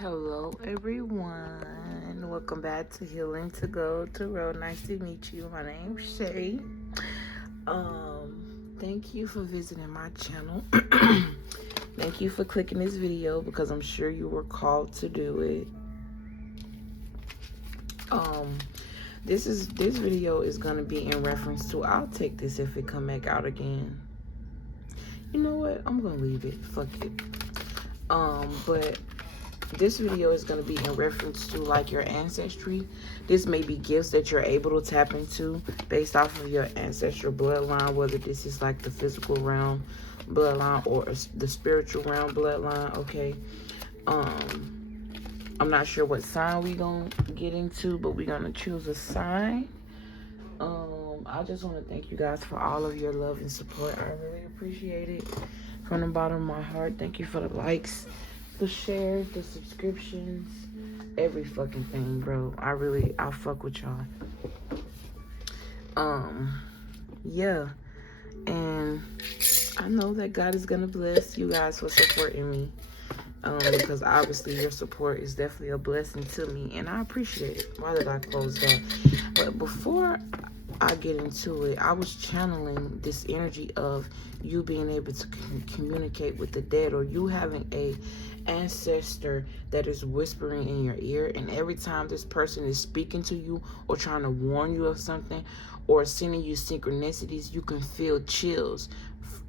Hello everyone, welcome back to Healing to Gold Tarot. Nice to meet you. My name's Shay. Thank you for visiting my channel. Thank you for clicking this video because I'm sure you were called to do it. This video is gonna be in reference to, I'll take this if it come back out again. You know what? I'm gonna leave it. Fuck it. But this video is going to be in reference to like your ancestry. This may be gifts that you're able to tap into based off of your ancestral bloodline, whether this is like the physical realm bloodline or the spiritual realm bloodline. Okay. I'm not sure what sign we gonna get into, but we're gonna choose a sign. I just want to thank you guys for all of your love and support. I really appreciate it from the bottom of my heart. Thank you for the likes, the shares, the subscriptions, every fucking thing, bro. I fuck with y'all. Yeah. And I know that God is gonna bless you guys for supporting me. Because obviously your support is definitely a blessing to me, and I appreciate it. Why did I close that? But before I get into it, I was channeling this energy of you being able to communicate with the dead, or you having a ancestor that is whispering in your ear, and every time this person is speaking to you or trying to warn you of something or sending you synchronicities, you can feel chills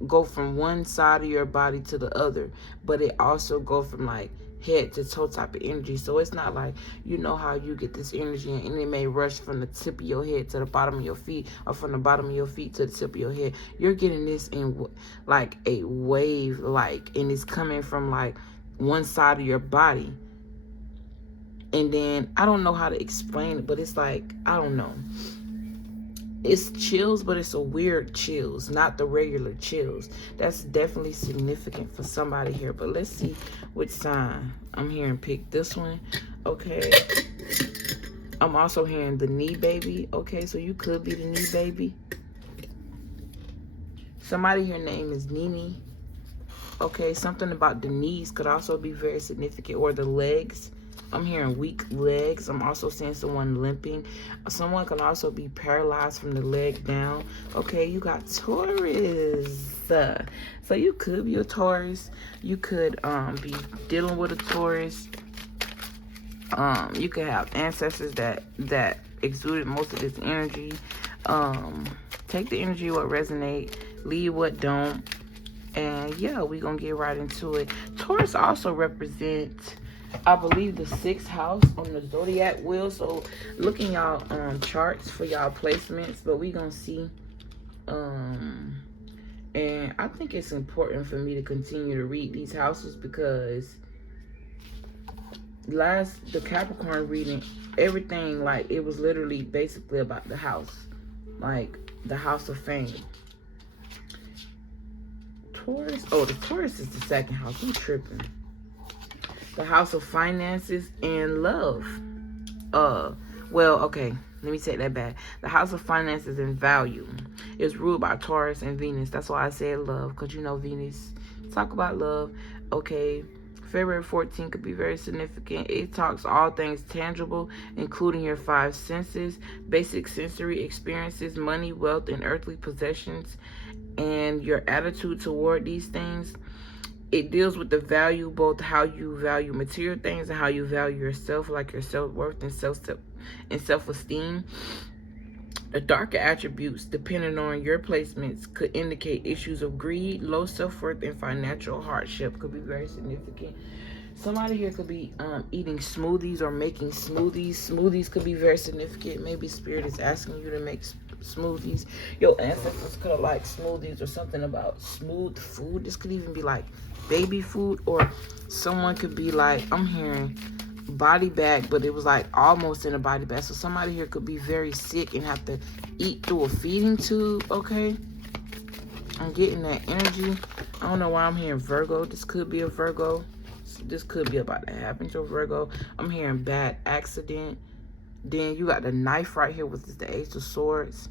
go from one side of your body to the other, but it also go from like head to toe type of energy. So it's not like, you know how you get this energy and it may rush from the tip of your head to the bottom of your feet, or from the bottom of your feet to the tip of your head. You're getting this in like a wave, like, and it's coming from like one side of your body. And then I don't know how to explain it, but it's like, I don't know, it's chills, but it's a weird chills, not the regular chills. That's definitely significant for somebody here. But let's see which sign. I'm hearing pick this one. Okay. I'm also hearing the knee baby. Okay, so you could be the knee baby. Somebody here name is Nini. Okay, something about the knees could also be very significant, or the legs. I'm hearing weak legs. I'm also seeing someone limping. Someone can also be paralyzed from the leg down. Okay, you got Taurus. So you could be a Taurus. You could be dealing with a Taurus. You could have ancestors that exuded most of this energy. Take the energy what resonate, leave what don't. And yeah, we're gonna get right into it. Taurus also represents, I believe, the 6th house on the zodiac wheel. So look in y'all charts for y'all placements, but we gonna see. And I think it's important for me to continue to read these houses, because the Capricorn reading, everything, like, it was literally basically about the house, like the house of fame. Taurus, oh, the Taurus is the 2nd house. I'm tripping. The house of finances and love. Well, okay, let me take that back. The house of finances and value is ruled by Taurus and Venus. That's why I said love, because you know Venus talk about love. Okay, February 14th could be very significant. It talks all things tangible, including your 5 senses, basic sensory experiences, money, wealth, and earthly possessions, and your attitude toward these things. It deals with the value, both how you value material things and how you value yourself, like your self-worth and self-esteem. The darker attributes, depending on your placements, could indicate issues of greed, low self-worth, and financial hardship. Could be very significant. Somebody here could be eating smoothies or making smoothies. Smoothies could be very significant. Maybe Spirit is asking you to make smoothies. Your ancestors could have liked smoothies, or something about smooth food. This could even be like baby food, or someone could be like, I'm hearing body bag, but it was like almost in a body bag. So somebody here could be very sick and have to eat through a feeding tube. Okay, I'm getting that energy. I don't know why I'm hearing Virgo. This could be a Virgo. This could be about to happen to a Virgo. I'm hearing bad accident. Then you got the knife right here, which is the Ace of Swords.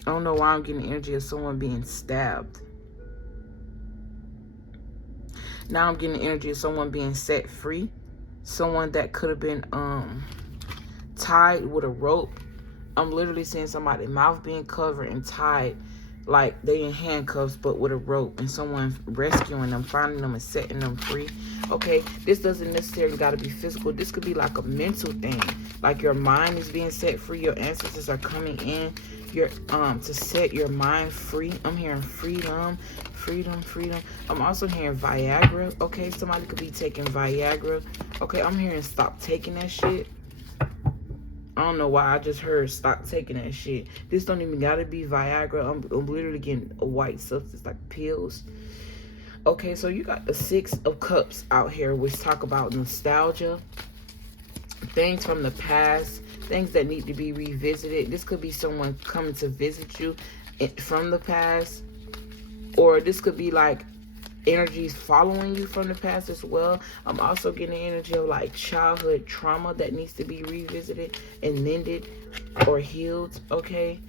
I don't know why I'm getting the energy of someone being stabbed. Now I'm getting the energy of someone being set free. someone that could have been tied with a rope. I'm literally seeing somebody's mouth being covered and tied like they in handcuffs but with a rope, and someone rescuing them, finding them and setting them free. Okay, this doesn't necessarily got to be physical. This could be like a mental thing, like your mind is being set free. Your ancestors are coming in your to set your mind free. I'm hearing freedom. I'm also hearing Viagra. Okay, somebody could be taking Viagra. Okay, I'm hearing stop taking that shit. I don't know why I just heard stop taking that shit. This don't even gotta be Viagra. I'm literally getting a white substance like pills. Okay, so you got the 6 of Cups out here, which talk about nostalgia, things from the past, things that need to be revisited. This could be someone coming to visit you from the past, or this could be like energies following you from the past as well. I'm also getting the energy of like childhood trauma that needs to be revisited and mended or healed. Okay,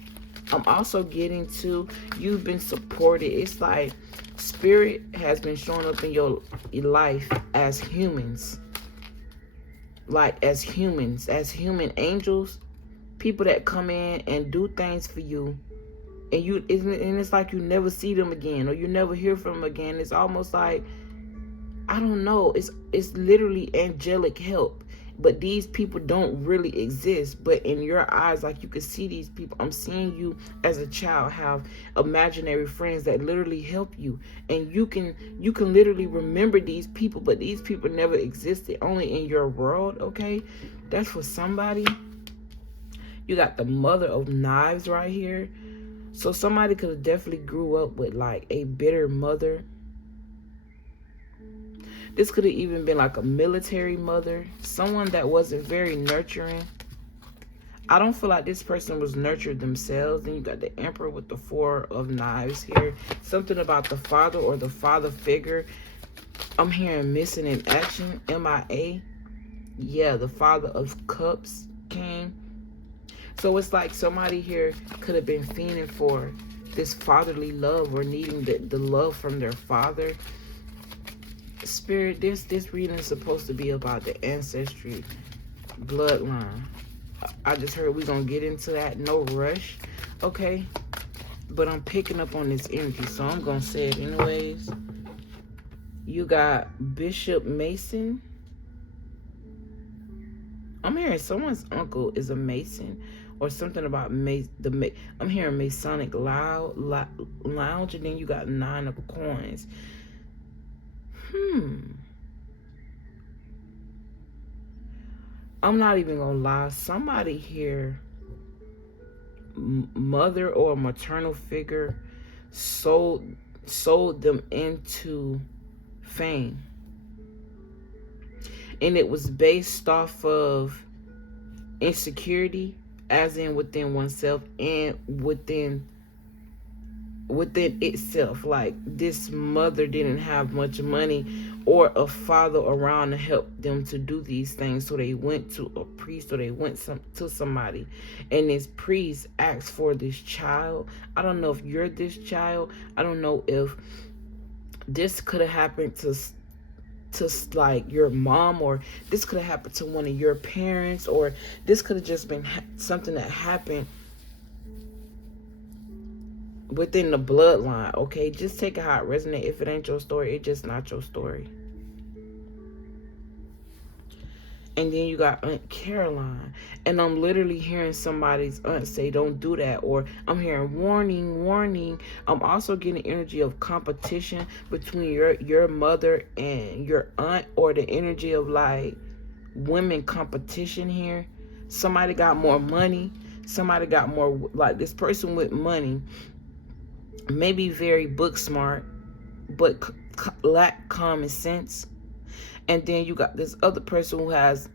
I'm also getting to you've been supported. It's like spirit has been showing up in your life as humans, like as human angels, people that come in and do things for you, and it's like you never see them again, or you never hear from them again. It's almost like, I don't know, it's literally angelic help, but these people don't really exist. But in your eyes, like, you can see these people. I'm seeing you as a child have imaginary friends that literally help you, and you can literally remember these people, but these people never existed, only in your world. Okay, that's for somebody. You got the Mother of Knives right here. So somebody could have definitely grew up with like a bitter mother. This could have even been like a military mother, someone that wasn't very nurturing. I don't feel like this person was nurtured themselves. Then you got the Emperor with the 4 of Knives here. Something about the father or the father figure. I'm hearing missing in action, MIA. Yeah, the Father of Cups came. So it's like somebody here could have been fiending for this fatherly love, or needing the love from their father. Spirit, this reading is supposed to be about the ancestry, bloodline. I just heard we're going to get into that. No rush. Okay? But I'm picking up on this energy, so I'm going to say it anyways. You got Bishop Mason. I'm hearing someone's uncle is a Mason, or something about I'm hearing Masonic lounge, and then you got 9 of Coins. I'm not even gonna lie. Somebody here, mother or maternal figure, sold them into fame, and it was based off of insecurity, as in within oneself and within itself. Like, this mother didn't have much money or a father around to help them to do these things, so they went to a priest, or they went to somebody, and this priest asked for this child. I don't know if you're this child. I don't know if this could have happened to like your mom, or this could have happened to one of your parents, or this could have just been something that happened within the bloodline. Okay, just take it how it resonates. If it ain't your story, it's just not your story. And then you got Aunt Caroline, and I'm literally hearing somebody's aunt say, don't do that, or I'm hearing warning. I'm also getting energy of competition between your mother and your aunt, or the energy of like women competition here. Somebody got more money, somebody got more, like this person with money, maybe very book smart, but lack common sense. And then you got this other person who has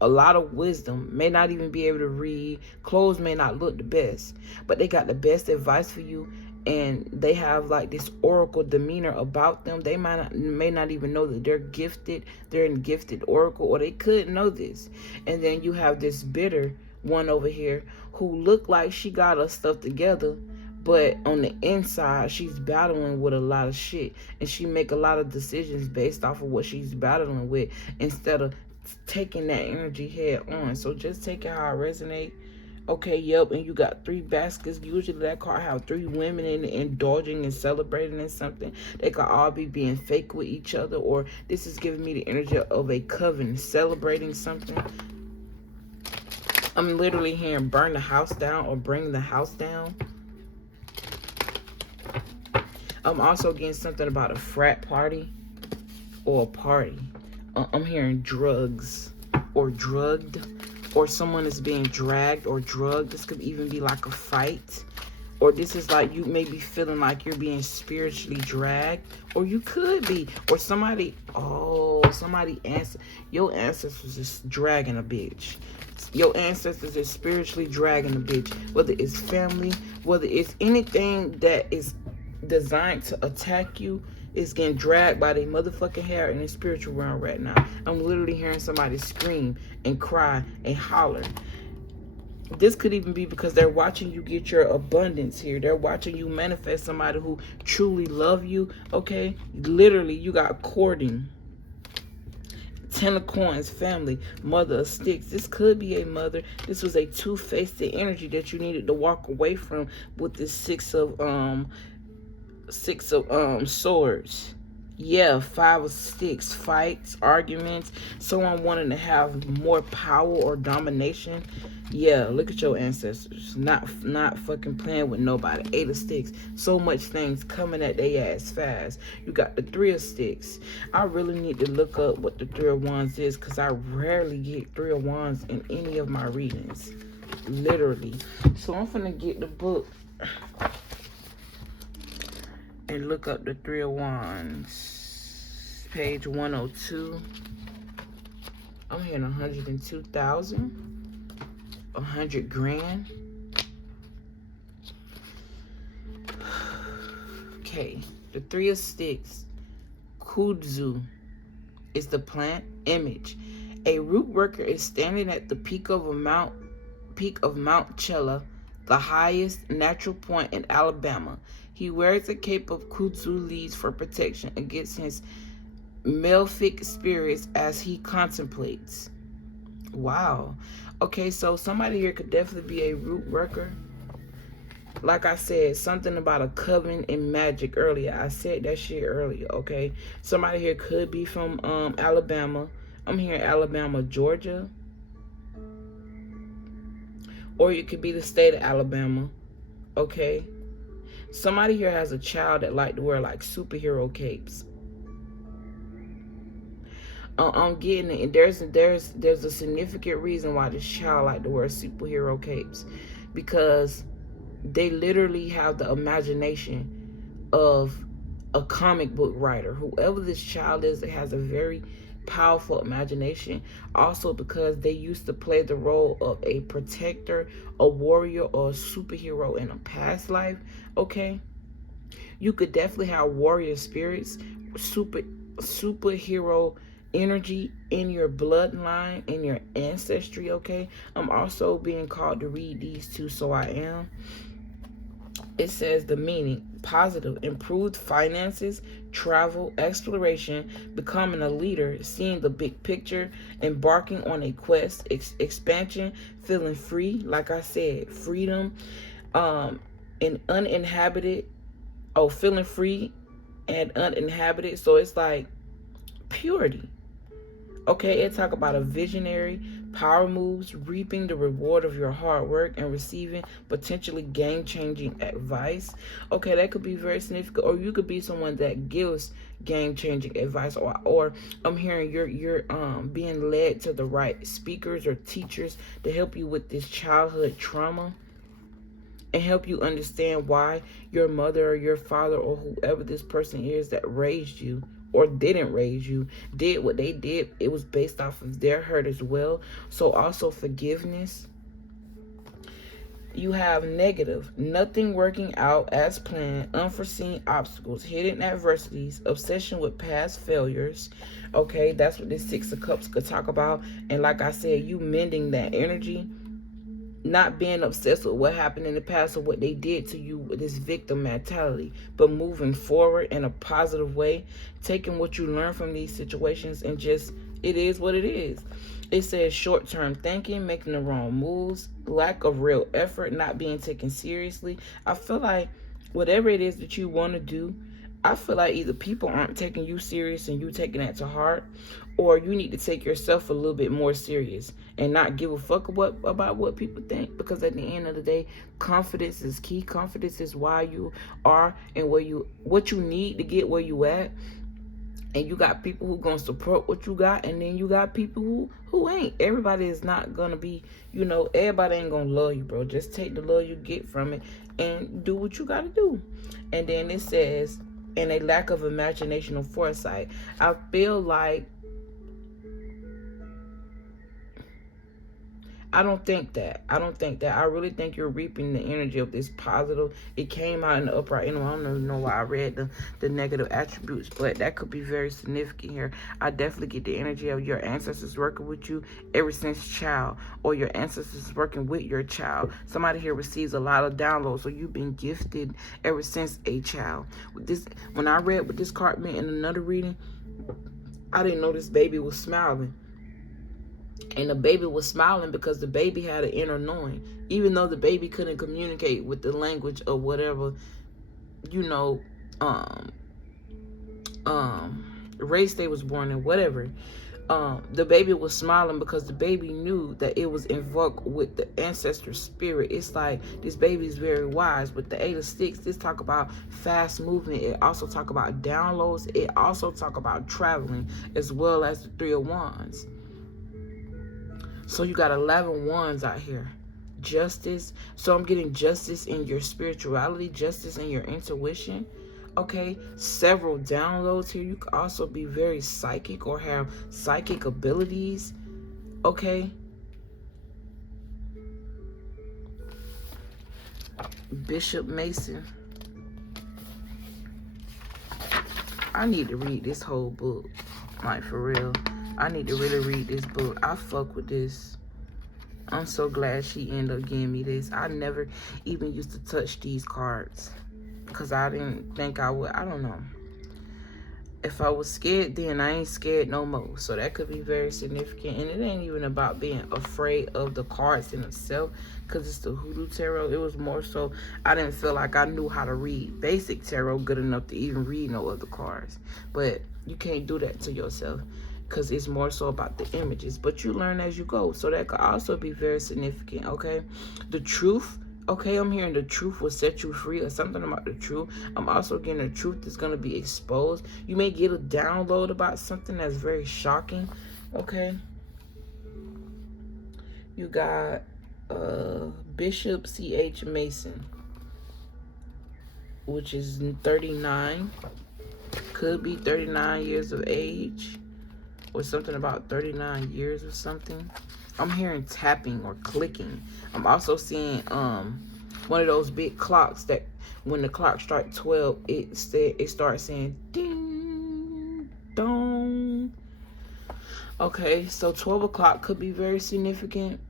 a lot of wisdom, may not even be able to read, clothes may not look the best, but they got the best advice for you, and they have like this oracle demeanor about them. They may not even know that they're gifted. They're in gifted oracle, or they could know this. And then you have this bitter one over here who look like she got her stuff together, but on the inside, she's battling with a lot of shit. And she make a lot of decisions based off of what she's battling with, instead of taking that energy head on. So just take it how it resonates. Okay, yep, and you got 3 baskets. Usually that card have 3 women in it, indulging and celebrating in something. They could all be being fake with each other, or this is giving me the energy of a coven, celebrating something. I'm literally hearing burn the house down or bring the house down. I'm also getting something about a frat party or a party. I'm hearing drugs or drugged, or someone is being dragged or drugged. This could even be like a fight, or this is like you may be feeling like you're being spiritually dragged, or you could be, or somebody your ancestors is dragging a bitch. Your ancestors is spiritually dragging a bitch, whether it's family, whether it's anything that is designed to attack you, is getting dragged by their motherfucking hair in the spiritual realm right now. I'm literally hearing somebody scream and cry and holler. This could even be because they're watching you get your abundance here. They're watching you manifest somebody who truly love you, okay? Literally, you got courting. 10 of coins, family, mother of sticks. This could be a mother. This was a two-faced energy that you needed to walk away from with this 6 of swords. Yeah, 5 of sticks, fights, arguments, someone wanting to have more power or domination. Yeah, look at your ancestors. Not fucking playing with nobody. 8 of sticks. So much things coming at their ass fast. You got the 3 of sticks. I really need to look up what the 3 of wands is, because I rarely get 3 of wands in any of my readings. Literally. So I'm finna get the book and look up the 3 of wands. Page 102. I'm hearing 102,000. 100 grand. Okay, the 3 of sticks. Kudzu is the plant image. A root worker is standing at the peak of Mount Chella, the highest natural point in Alabama. He wears a cape of kudzu leaves for protection against his malefic spirits as he contemplates. Wow. Okay, so somebody here could definitely be a root worker. Like I said, something about a coven and magic earlier. I said that shit earlier, okay? Somebody here could be from Alabama. I'm hearing Alabama, Georgia. Or it could be the state of Alabama, okay? Somebody here has a child that like to wear like superhero capes. I'm getting it. There's a significant reason why this child like to wear superhero capes, because they literally have the imagination of a comic book writer. Whoever this child is, it has a very powerful imagination. Also because they used to play the role of a protector, a warrior, or a superhero in a past life, okay? You could definitely have warrior spirits, superhero energy in your bloodline, in your ancestry, okay? I'm also being called to read these two, so I am. It says the meaning: positive, improved finances, travel, exploration, becoming a leader, seeing the big picture, embarking on a quest, expansion, feeling free, like I said, freedom, and uninhabited, feeling free and uninhabited, so it's like purity. Okay, it talk about a visionary, power moves, reaping the reward of your hard work, and receiving potentially game-changing advice. Okay, that could be very significant. Or you could be someone that gives game-changing advice. Or I'm hearing you're being led to the right speakers or teachers to help you with this childhood trauma, and help you understand why your mother or your father or whoever this person is that raised you or didn't raise you did what they did. It was based off of their hurt as well. So also forgiveness. You have negative, nothing working out as planned, unforeseen obstacles, hidden adversities, obsession with past failures. Okay, that's what this 6 of Cups could talk about. And like I said, you mending that energy, not being obsessed with what happened in the past or what they did to you with this victim mentality, but moving forward in a positive way, taking what you learn from these situations and just It is what it is. It says short-term thinking, making the wrong moves, lack of real effort, not being taken seriously. I feel like whatever it is that you want to do, I feel like either people aren't taking you serious and you taking that to heart, or you need to take yourself a little bit more serious and not give a fuck about what people think. Because at the end of the day, confidence is key. Confidence is why you are and what you need to get where you at. And you got people who gonna support what you got, and then you got people who ain't. Everybody is not gonna be, everybody ain't gonna love you, bro. Just take the love you get from it and do what you gotta do. And then it says, and a lack of imagination or foresight. I feel like, I don't think that. I really think you're reaping the energy of this positive. It came out in the upright. I don't even know why I read the negative attributes, but that could be very significant here. I definitely get the energy of your ancestors working with you ever since child, or your ancestors working with your child. Somebody here receives a lot of downloads, so you've been gifted ever since a child. With this, when I read what this card meant in another reading, I didn't know this baby was smiling. And the baby was smiling because the baby had an inner knowing. Even though the baby couldn't communicate with the language of whatever, race they was born in, whatever. The baby was smiling because the baby knew that it was invoked with the ancestor spirit. It's like this baby is very wise. With the 8 of Sticks, this talk about fast movement. It also talk about downloads. It also talk about traveling, as well as the 3 of Wands. So you got 11 wands out here. Justice. So I'm getting justice in your spirituality, justice in your intuition. Okay, several downloads here. You could also be very psychic or have psychic abilities. Okay. Bishop Mason. I need to read this whole book. Like, for real. I need to really read this book. I fuck with this. I'm so glad she ended up giving me this. I never even used to touch these cards because I didn't think I would. I don't know. If I was scared then, I ain't scared no more. So that could be very significant. And it ain't even about being afraid of the cards in itself, because it's the Hoodoo Tarot. It was more so I didn't feel like I knew how to read basic tarot good enough to even read no other cards. But you can't do that to yourself, because it's more so about the images. But you learn as you go. So that could also be very significant, okay? The truth, okay? I'm hearing the truth will set you free, or something about the truth. I'm also getting the truth is going to be exposed. You may get a download about something that's very shocking, okay? You got Bishop C.H. Mason, which is 39. Could be 39 years of age, or something about 39 years or something. I'm hearing tapping or clicking. I'm also seeing one of those big clocks that when the clock strikes 12, it starts saying ding dong. Okay, so 12 o'clock could be very significant.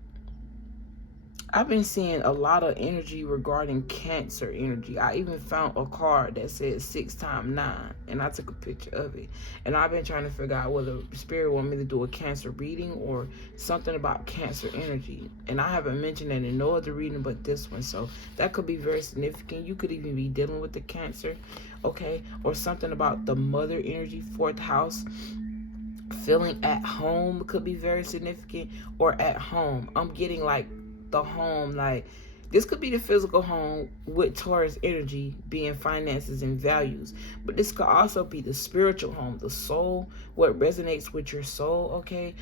I've been seeing a lot of energy regarding Cancer energy. I even found a card that said 6 times 9, and I took a picture of it. And I've been trying to figure out whether Spirit want me to do a Cancer reading or something about Cancer energy. And I haven't mentioned that in no other reading but this one. So that could be very significant. You could even be dealing with the Cancer, okay? Or something about the mother energy, 4th house. Feeling at home could be very significant, or at home. I'm getting like the home, like this could be the physical home with Taurus energy being finances and values, but this could also be the spiritual home, the soul, what resonates with your soul, okay?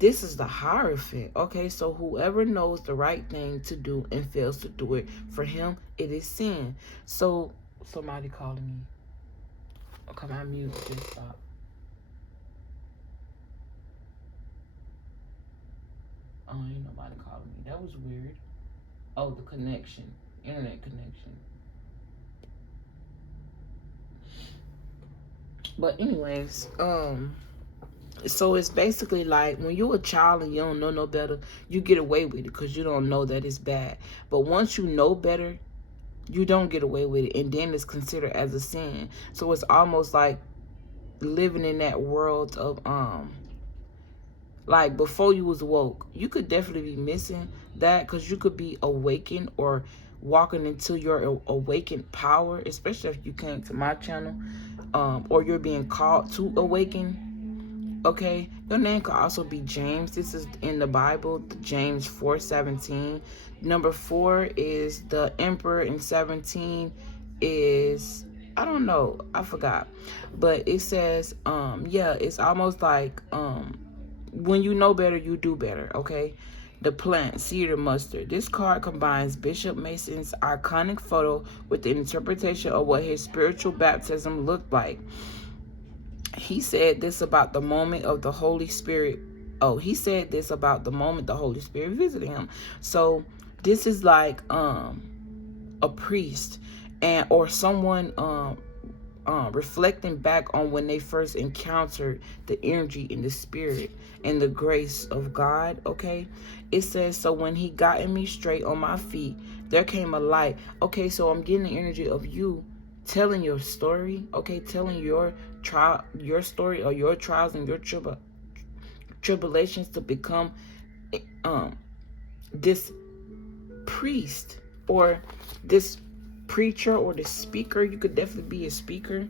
This is the Hierophant, okay? So whoever knows the right thing to do and fails to do it, for him it is sin. So somebody calling me. Okay, my music just stopped. Oh, ain't nobody calling me. That was weird. Oh, the connection. Internet connection. But anyways, so it's basically like when you're a child and you don't know no better, you get away with it because you don't know that it's bad. But once you know better, you don't get away with it, and then it's considered as a sin. So it's almost like living in that world of like before you was woke. You could definitely be missing that, because you could be awakened or walking into your awakened power, especially if you came to my channel, or you're being called to awaken. Okay, your name could also be James. This is in the Bible, James 4:17. Number 4 is the emperor, and 17 is, I don't know, I forgot. But it says, yeah, it's almost like when you know better, you do better. Okay, the plant, cedar mustard. This card combines Bishop Mason's iconic photo with the interpretation of what his spiritual baptism looked like. He said this about the moment of the Holy Spirit. Oh, he said this about the moment the Holy Spirit visited him. So this is like a priest and or someone reflecting back on when they first encountered the energy and the spirit and the grace of God. Okay, it says, so when he gotten me straight on my feet, there came a light. Okay, so I'm getting the energy of you telling your story, okay, telling your story, or your trials and your tribulations, to become this priest or this preacher or the speaker. You could definitely be a speaker.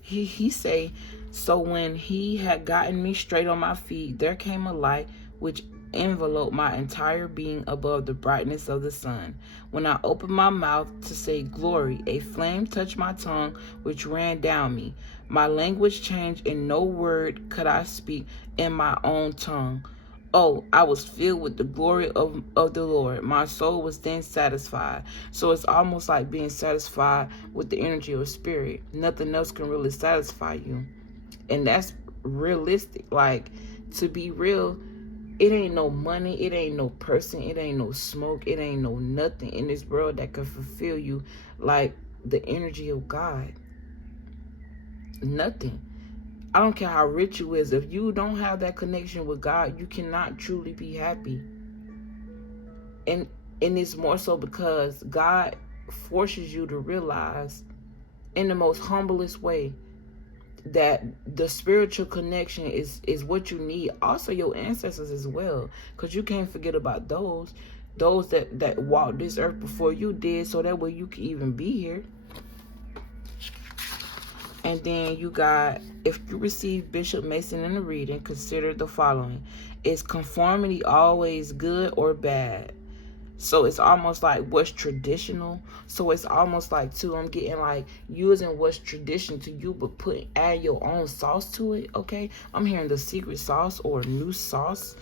He say, so when he had gotten me straight on my feet, there came a light which enveloped my entire being above the brightness of the sun. When I opened my mouth to say glory, a flame touched my tongue, which ran down me. My language changed, and no word could I speak in my own tongue. Oh, I was filled with the glory of the Lord. My soul was then satisfied. So it's almost like being satisfied with the energy of spirit. Nothing else can really satisfy you. And that's realistic. Like, to be real, it ain't no money, it ain't no person, it ain't no smoke, it ain't no nothing in this world that can fulfill you like the energy of God. Nothing. I don't care how rich you is. If you don't have that connection with God, you cannot truly be happy. And it's more so because God forces you to realize in the most humblest way that the spiritual connection is what you need. Also your ancestors as well, because you can't forget about those that walked this earth before you did, so that way you can even be here. And then you got, if you receive Bishop Mason in the reading, consider the following. Is conformity always good or bad? So it's almost like what's traditional. So it's almost like, too, I'm getting like using what's tradition to you, but add your own sauce to it. Okay, I'm hearing the secret sauce or new sauce.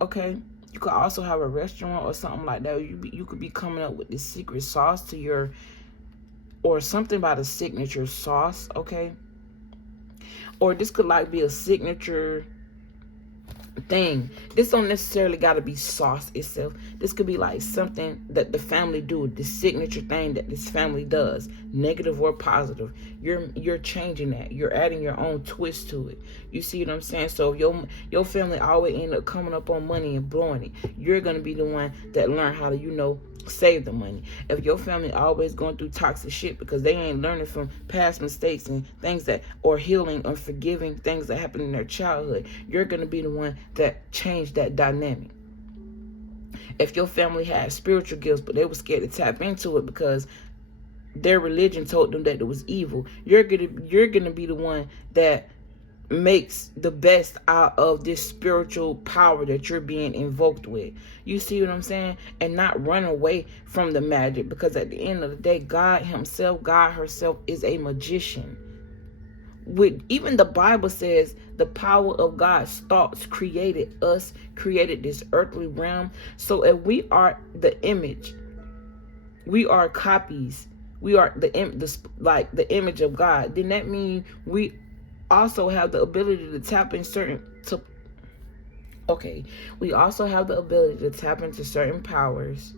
Okay, you could also have a restaurant or something like that. You could be coming up with this secret sauce to your, or something about a signature sauce. Okay, or this could like be a signature thing. This don't necessarily got to be sauce itself. This could be like something that the family do, the signature thing that this family does, negative or positive. You're changing that. You're adding your own twist to it. You see what I'm saying? So if your family always end up coming up on money and blowing it, you're gonna be the one that learn how to, save the money. If your family always going through toxic shit because they ain't learning from past mistakes and things that, or healing or forgiving things that happened in their childhood, you're going to be the one that changed that dynamic. If your family had spiritual gifts but they were scared to tap into it because their religion told them that it was evil, you're gonna be the one that makes the best out of this spiritual power that you're being invoked with. You see what I'm saying? And not run away from the magic, because at the end of the day, God herself is a magician. Even the Bible says the power of God's thoughts created us, created this earthly realm. So if we are the image, we are copies, we are the image of God, then that means we also have the ability to tap in we also have the ability to tap into certain powers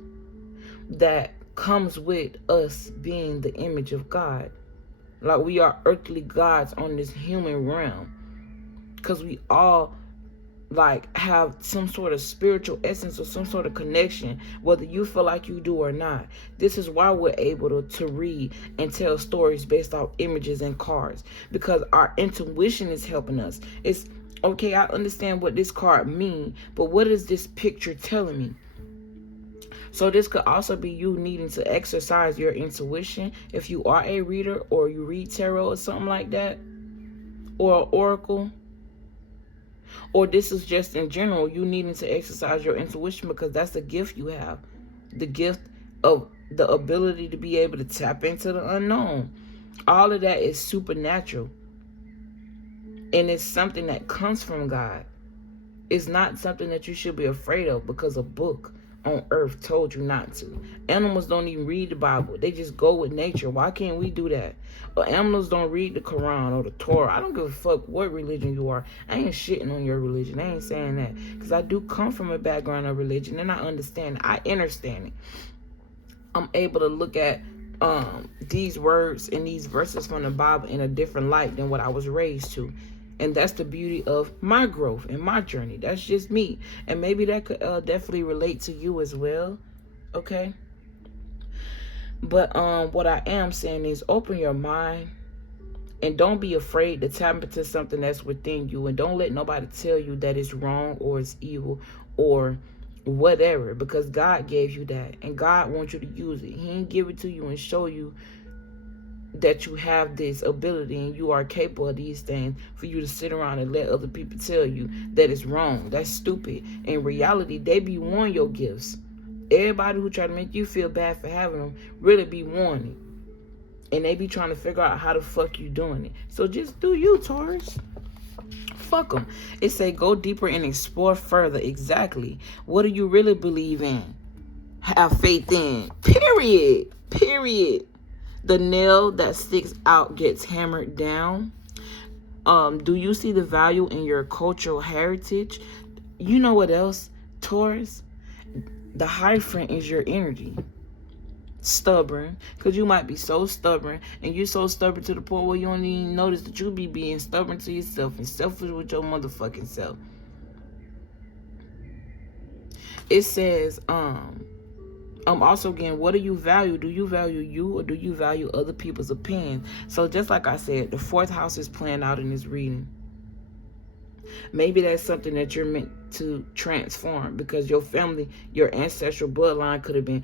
that comes with us being the image of God. Like, we are earthly gods on this human realm, because we all have some sort of spiritual essence or some sort of connection, whether you feel like you do or not. This is why we're able to read and tell stories based off images and cards, because our intuition is helping us. Okay, I understand what this card means, but what is this picture telling me? So this could also be you needing to exercise your intuition if you are a reader or you read tarot or something like that, or an oracle. Or this is just in general, you needing to exercise your intuition because that's the gift you have. The gift of the ability to be able to tap into the unknown. All of that is supernatural. And it's something that comes from God. It's not something that you should be afraid of because a book on earth told you not to. Animals don't even read the Bible. They just go with nature. Why can't we do that? But animals don't read the Quran or the Torah. I don't give a fuck what religion you are. I ain't shitting on your religion. I ain't saying that. Because I do come from a background of religion and I understand it. I understand it. I'm able to look at these words and these verses from the Bible in a different light than what I was raised to. And that's the beauty of my growth and my journey. That's just me. And maybe that could definitely relate to you as well. Okay? But what I am saying is open your mind. And don't be afraid to tap into something that's within you. And don't let nobody tell you that it's wrong or it's evil or whatever. Because God gave you that. And God wants you to use it. He didn't give it to you and show you that you have this ability and you are capable of these things for you to sit around and let other people tell you that it's wrong. That's stupid. In reality, they be wanting your gifts. Everybody who try to make you feel bad for having them really be wanting. And they be trying to figure out how the fuck you doing it. So just do you, Taurus. Fuck them. It say go deeper and explore further. Exactly. What do you really believe in? Have faith in. Period. Period. The nail that sticks out gets hammered down. Do you see the value in your cultural heritage? You know what else, Taurus? The Hierophant is your energy. Stubborn. Because you might be so stubborn. And you're so stubborn to the point where you don't even notice that you be being stubborn to yourself and selfish with your motherfucking self. It says, also again, what do you value? Do you value you or do you value other people's opinions? So just like I said, the 4th house is playing out in this reading. Maybe that's something that you're meant to transform because your family, your ancestral bloodline could have been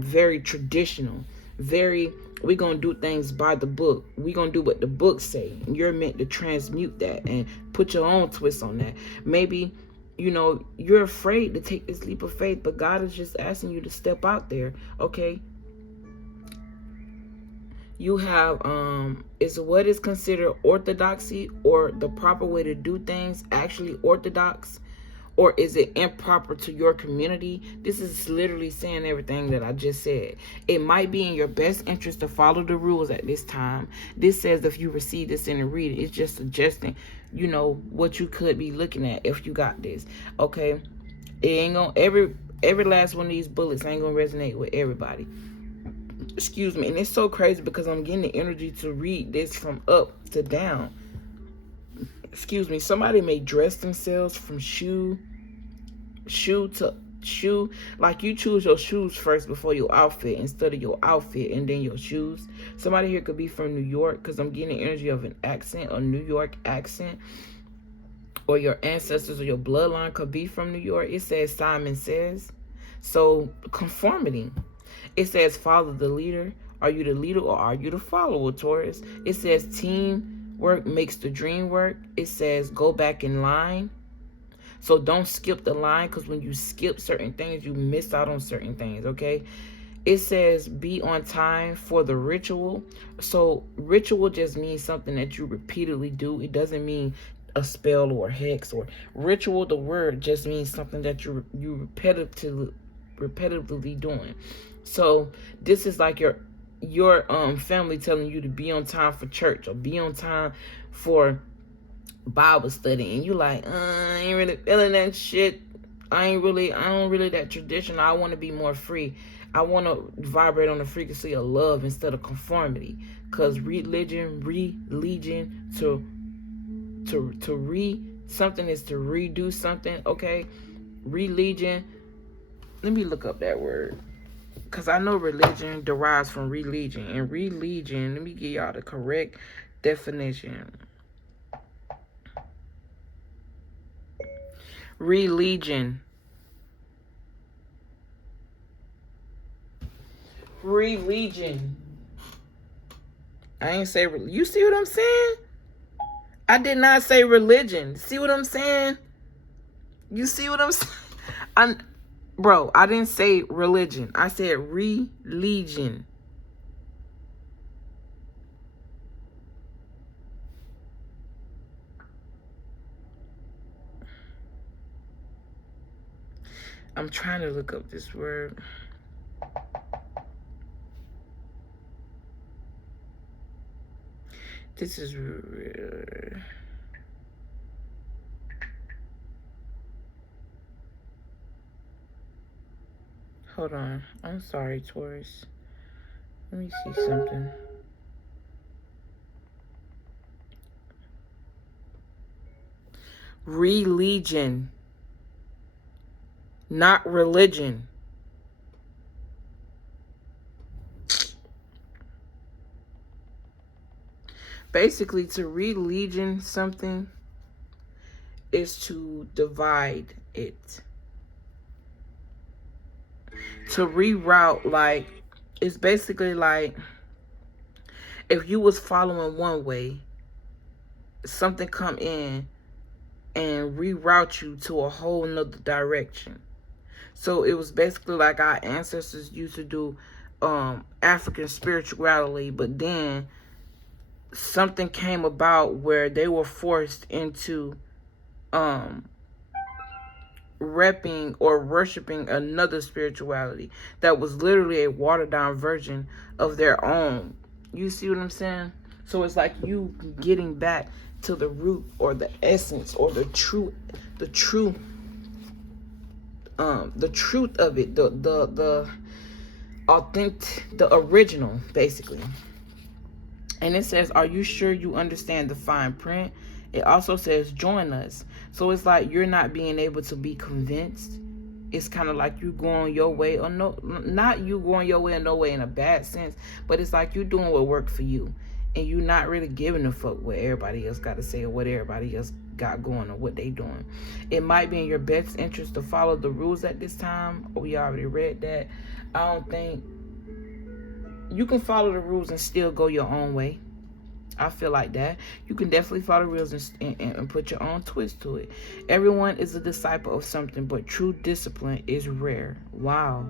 very traditional. We're going to do things by the book. We're going to do what the book say. And you're meant to transmute that and put your own twist on that. Maybe you know, you're afraid to take this leap of faith, but God is just asking you to step out there, okay? You have, is what is considered orthodoxy or the proper way to do things actually orthodox? Or is it improper to your community? This is literally saying everything that I just said. It might be in your best interest to follow the rules at this time. This says if you receive this in a reading, it's just suggesting, you know, what you could be looking at if you got this. Okay? It ain't gonna, every last one of these bullets ain't gonna resonate with everybody. Excuse me. And it's so crazy because I'm getting the energy to read this from up to down. Excuse me, somebody may dress themselves from shoe to shoe. Like you choose your shoes first before your outfit instead of your outfit and then your shoes. Somebody here could be from New York because I'm getting the energy of an accent, a New York accent. Or your ancestors or your bloodline could be from New York. It says Simon Says. So conformity. It says follow the leader. Are you the leader or are you the follower, Taurus? It says teamwork makes the dream work. It says go back in line. So don't skip the line because when you skip certain things, you miss out on certain things, okay? It says be on time for the ritual. So ritual just means something that you repeatedly do. It doesn't mean a spell or a hex or ritual. The word just means something that you repetitively doing. So this is like your family telling you to be on time for church or be on time for Bible study, and you like, I ain't really feeling that shit. I don't really that traditional. I want to be more free. I want to vibrate on the frequency of love instead of conformity. Cause something is to redo something. Okay, religion. Let me look up that word. Because I know religion derives from religion. And religion, let me give y'all the correct definition. Religion. Religion. I ain't say, you see what I'm saying? I did not say religion. See what I'm saying? You see what I'm saying? Bro, I didn't say religion. I said religion. I'm trying to look up this word. This is... Hold on. I'm sorry, Taurus. Let me see something. Religion. Not religion. Basically, to religion something is to divide it. To reroute, like, it's basically like if you was following one way, something come in and reroute you to a whole nother direction. So it was basically like our ancestors used to do African spirituality, but then something came about where they were forced into repping or worshiping another spirituality that was literally a watered down version of their own. You see what I'm saying? So it's like you getting back to the root or the essence or the truth of it, the authentic, the original, basically. And it says, are you sure you understand the fine print? It also says, join us. So it's like you're not being able to be convinced. It's kind of like you going your way, or no, not you going your way or no way in a bad sense, but it's like you doing what worked for you. And you're not really giving a fuck what everybody else got to say or what everybody else got going or what they doing. It might be in your best interest to follow the rules at this time. We already read that. I don't think you can follow the rules and still go your own way. I feel like that. You can definitely follow the rules and put your own twist to it. Everyone is a disciple of something, but true discipline is rare. Wow.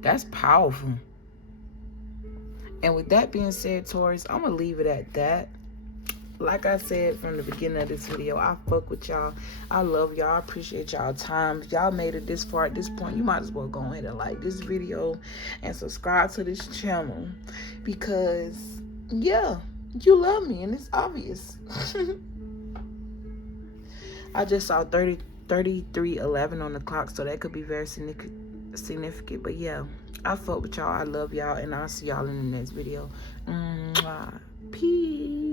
That's powerful. And with that being said, Taurus, I'm going to leave it at that. Like I said from the beginning of this video, I fuck with y'all. I love y'all. I appreciate y'all time. If y'all made it this far at this point, you might as well go ahead and like this video and subscribe to this channel. Because, yeah, you love me and it's obvious. I just saw 33:11 on the clock, so that could be very significant. But yeah, I fuck with y'all. I love y'all, and I'll see y'all in the next video. Peace.